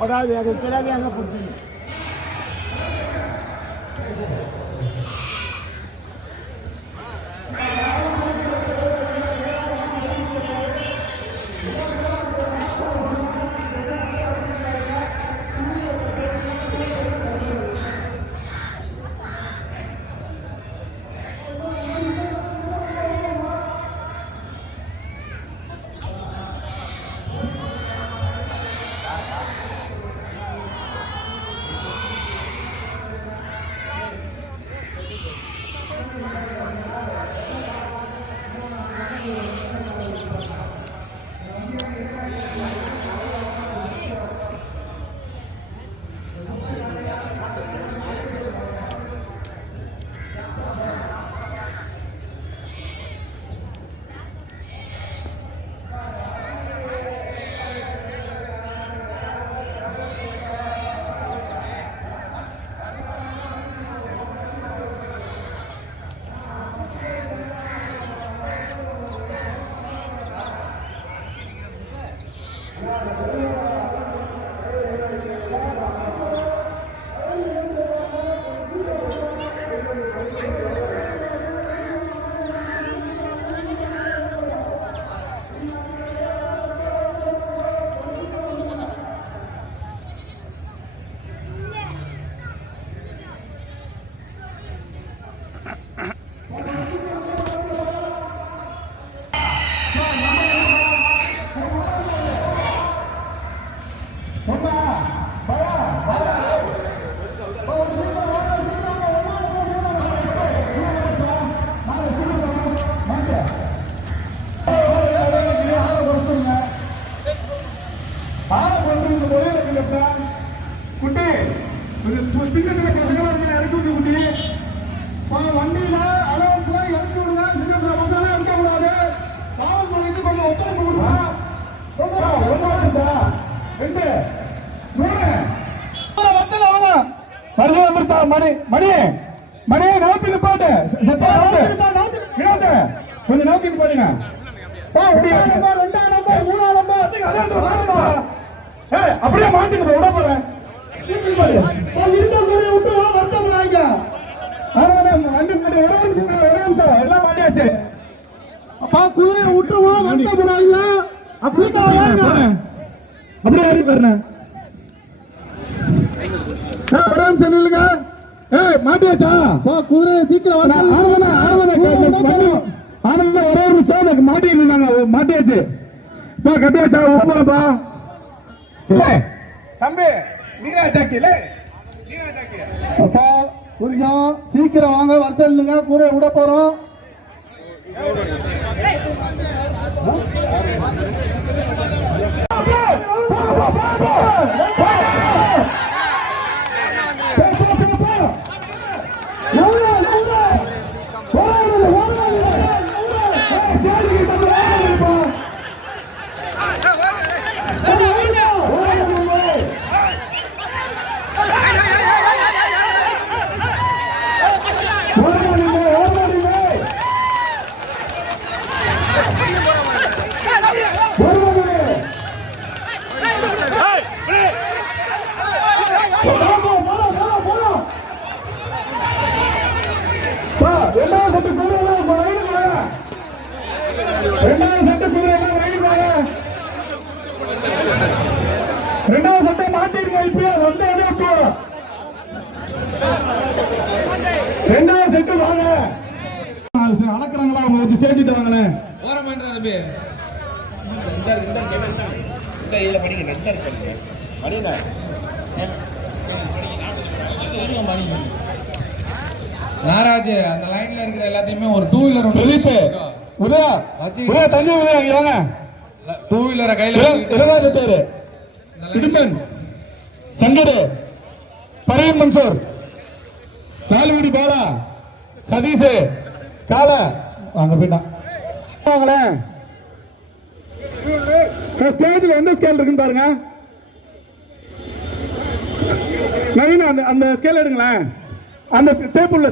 படாது அது தெரியாது அங்கே போட்டு வண்டியில அலவன்ஸ் இறக்கி விடுங்க. இருக்க கூடாது. காவல்துறைக்கு கொஞ்சம் ஒத்துழைப்பு கொடுங்க. மணி நவுத்தி நிப்பாட்டு கொஞ்சம் நவுத்தி நிப்பாட்டுங்க. 2ஆம் நம்பர் 3ஆம் நம்பர் அப்படியே மாட்டிக்க விட போறேன். எல்லாம் மாட்டியாச்சு. அப்பா குதிரையை விட்டுருவோம் வருத்தப்படாதீங்க. அப்படியே ஏறி பாருங்க. சொல்லுங்க மாட்டியாச்சா குதிரை சீக்கிரம் ஒரே ஒரு நிமிஷம் மாட்டிட்டு மாட்டியாச்சு. கட்டியாச்சா ஒப்பா தம்பி அப்பா கொஞ்சம் சீக்கிரம் வாங்க வர சொல்லுங்க. கூரை விட போறோம். ரெண்டாவது சட்டை மாட்டிருங்க. இப்ப வந்து ரெண்டாவது செட்டு வாங்க. அளக்குறாங்களா அவங்க வச்சு சேர்த்துட்டு வாங்களேன். நாராஜ் அந்த லைன்ல இருக்கிற எல்லாத்தையுமே ஒரு 2 வீலர் தண்ணி வாங்க. 2 வீலரை கையில இடுமன் சங்கரு பரவீன் மன்சூர் லால்குடி பாலா சதீஷ் கால வாங்க போயிட்டான். ஸ்டேஜ்ல எந்த ஸ்கேல் இருக்குன்னு பாருங்க. நவீன அந்த ஸ்கேல் எடுங்களேன். அந்த டேபிள்ல